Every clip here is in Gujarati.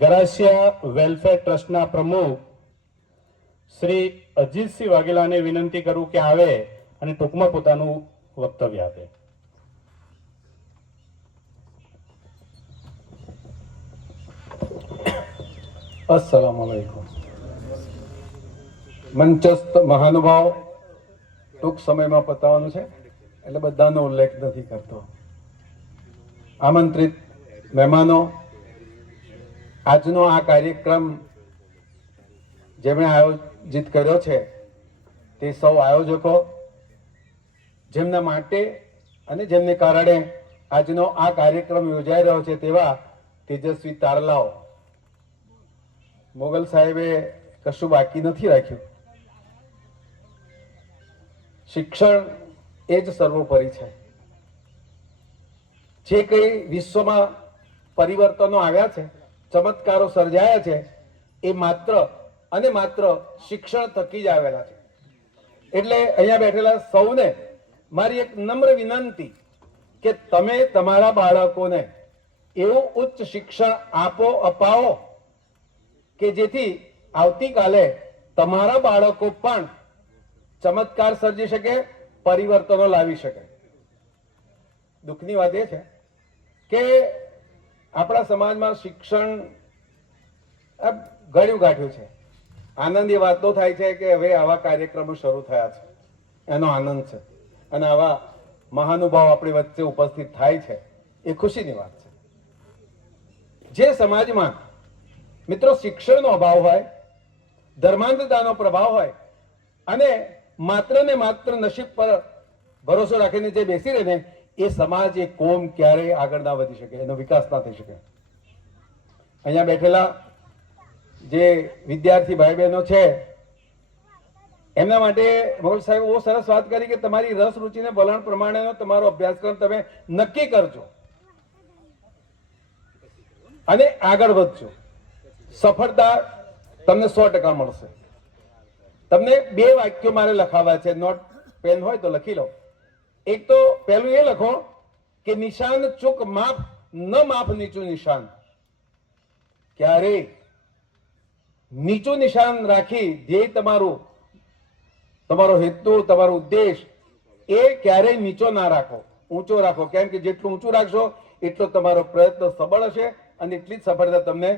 ગરાસિયા વેલફેર ટ્રસ્ટના પ્રમુખ શ્રી અજીતસિંહ વાઘેલાને વિનંતી કરું કે આવે અને ટૂંકમાં પોતાનું વક્તવ્ય આપે. अस्सलाम वालेकुम. મંચસ્થ મહાનુભાવ, ટૂંક સમયમાં પતાવવાનું છે એટલે બધાનો ઉલ્લેખ નથી કરતો. આમંત્રિત મહેમાનો, આજનો આ કાર્યક્રમ જેમણે આયોજિત કર્યો છે તે સૌ આયોજકો, જેમના માટે અને જેમને કારણે આજનો આ કાર્યક્રમ યોજાઈ રહ્યો છે તેવા તેજસ્વી તારલાઓ. મોગલ સાહેબે કશું બાકી નથી રાખ્યું. શિક્ષણ એ જ સર્વોપરી છે. જે કંઈ વિશ્વમાં પરિવર્તનો આવ્યા છે, ચમત્કારો સર્જાયા છે, એ માત્ર અને માત્ર શિક્ષણ થકી જ આવેલા છે. એટલે અહીંયા બેઠેલા સૌને મારી એક નમ્ર વિનંતી કે તમે તમારા બાળકોને એવું ઉચ્ચ શિક્ષણ આપો, અપાવો કે જેથી આવતીકાલે તમારા બાળકો પણ ચમત્કાર સર્જી શકે, પરિવર્તનો લાવી શકે. દુઃખની વાત એ છે કે આપણા સમાજમાં શિક્ષણ ગળ્યું ગાંઠ્યું છે. આનંદ એ વાતો થાય છે કે હવે આવા કાર્યક્રમો શરૂ થયા છે, એનો આનંદ છે. અને આવા મહાનુભાવ આપણી વચ્ચે ઉપસ્થિત થાય છે એ ખુશીની વાત છે. જે સમાજમાં મિત્રો શિક્ષણનો અભાવ હોય, ધર્માંધતાનો પ્રભાવ હોય અને માત્ર ને માત્ર નસીબ પર ભરોસો રાખીને જે બેસી રહે ને એ સમાજ, એ કોમ ક્યારેય આગળ ના વધી શકે, એનો વિકાસ ના થઈ શકે. અહીંયા બેઠેલા જે વિદ્યાર્થી ભાઈ બહેનો છે એમના માટે મોગલ સાહેબ બહુ સરસ વાત કરી કે તમારી રસ રુચિને વલણ પ્રમાણેનો તમારો અભ્યાસક્રમ તમે નક્કી કરજો અને આગળ વધજો. સફળતા તમને 100% મળશે. તમને 2 વાક્યો મારે લખાવા છે, નોટ પેન હોય તો લખી લો. એક તો પહેલું એ લખો કે નિશાન ચૂક માફ, ન માફ નીચું નિશાન. ક્યારે નીચું નિશાન રાખી ધ્યેય તમારું, તમારો હેતુ, તમારો ઉદ્દેશ એ ક્યારેય નીચો ના રાખો, ઊંચો રાખો. કેમ કે જેટલું ઊંચું રાખશો એટલો તમારો પ્રયત્ન સબળ હશે અને એટલી જ સફળતા તમને.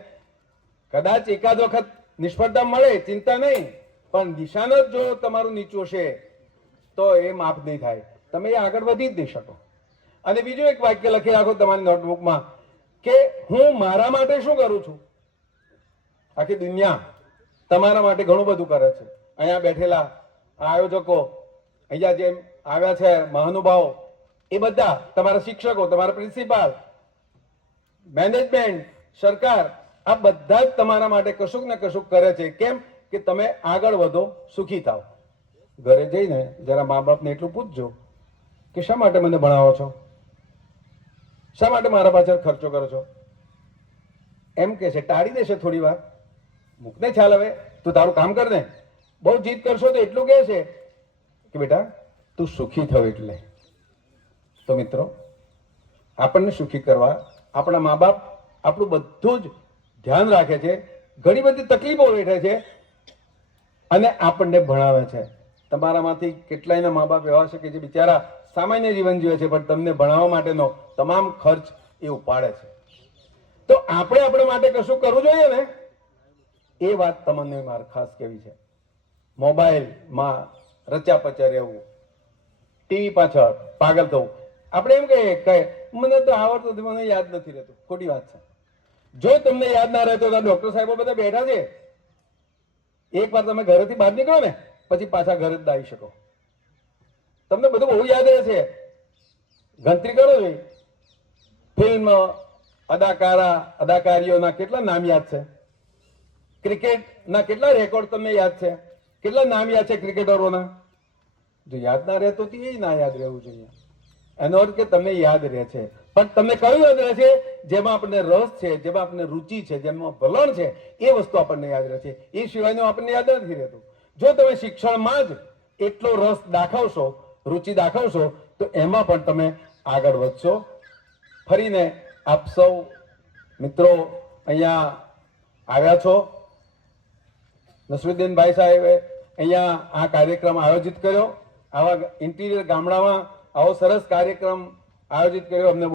કદાચ એકાદ વખત નિષ્ફળતા મળે, ચિંતા નહીં, પણ નિશાન જ જો તમારું નીચું છે તો એ માફ નહીં થાય, તમે એ આગળ વધી જ નહીં શકો. અને બીજું એક વાક્ય લખી રાખો તમારી નોટબુકમાં કે હું મારા માટે શું કરું છું. આખી દુનિયા તમારા માટે ઘણું બધું કરે છે. અહીંયા બેઠેલા આયોજકો, અહીંયા જે આવ્યા છે મહાનુભાવો, એ બધા તમારા શિક્ષકો, તમારા પ્રિન્સિપાલ, મેનેજમેન્ટ, સરકાર, આ બધા જ તમારા માટે કશુંક ને કશુંક કરે છે. કેમ કે તમે આગળ વધો, સુખી થાઓ. ઘરે જઈને જરા મા બાપને એટલું પૂછજો કે શા માટે મને ભણાવો છો, શા માટે મારા પાછળ ખર્ચો કરો છો. એમ કે છે, ટાળી દેશે થોડી વાર, મૂકને ખ્યાલ, હવે તું તારું કામ કર ને. બહુ જીદ કરશો તો એટલું કહે છે કે બેટા તું સુખી થયો. એટલે તો મિત્રો, આપણને સુખી કરવા આપણા મા બાપ આપણું બધું જ ધ્યાન રાખે છે, ઘણી બધી તકલીફો વેઠે છે અને આપણને ભણાવે છે. તમારામાંથી કેટલાયના મા બાપ એવા છે કે જે બિચારા સામાન્ય જીવન જીવે છે પણ તમને ભણાવવા માટેનો તમામ ખર્ચ એ ઉપાડે છે. તો આપણે આપણા માટે કશું કરવું જોઈએ ને, એ વાત તમને મારે ખાસ કહેવી છે. મોબાઈલમાં રચ્યા પચ્યા રહેવું, ટીવી પાછળ પાગલ થવું. આપણે એમ કહીએ કે મને તો આવડતું હતું, મને યાદ નથી રહેતું. ખોટી વાત છે. જો તમને યાદ ના રહેતો તો ડોક્ટર સાહેબો બધા બેઠા છે. એકવાર તમે ઘરેથી બહાર નીકળો ને પછી પાછા ઘરે જ આવી શકો. તમને બધું બહુ યાદ રહે છે. ગણતરી કરો છો, ફિલ્મ અદાકારીઓના કેટલા નામ યાદ છે, ક્રિકેટના કેટલા રેકોર્ડ તમને યાદ છે, કેટલા નામ યાદ છે ક્રિકેટરોના. જો યાદ ના રહેતો એ ના યાદ રહેવું જોઈએ. એનો અર્થ કે તમને યાદ રહે છે, પણ તમને કયું યાદ રહે છે? જેમાં આપણને રસ છે, જેમાં આપણને રુચિ છે, જેમાં વલણ છે, એ વસ્તુ આપણને યાદ રહે છે. એ સિવાયનું આપણને યાદ નથી રહેતું. જો તમે શિક્ષણમાં જ એટલો રસ દાખવશો, રુચિ દાખવશો તો એમાં પણ તમે આગળ વધશો. ફરીને આપ સૌ મિત્રો અહીંયા આવ્યા છો. નસરુદ્દીનભાઈ સાહેબે અહીંયા આ કાર્યક્રમ આયોજિત કર્યો. આવા ઇન્ટિરિયર ગામડામાં આવો સરસ કાર્યક્રમ આયોજિત કર્યો. અમને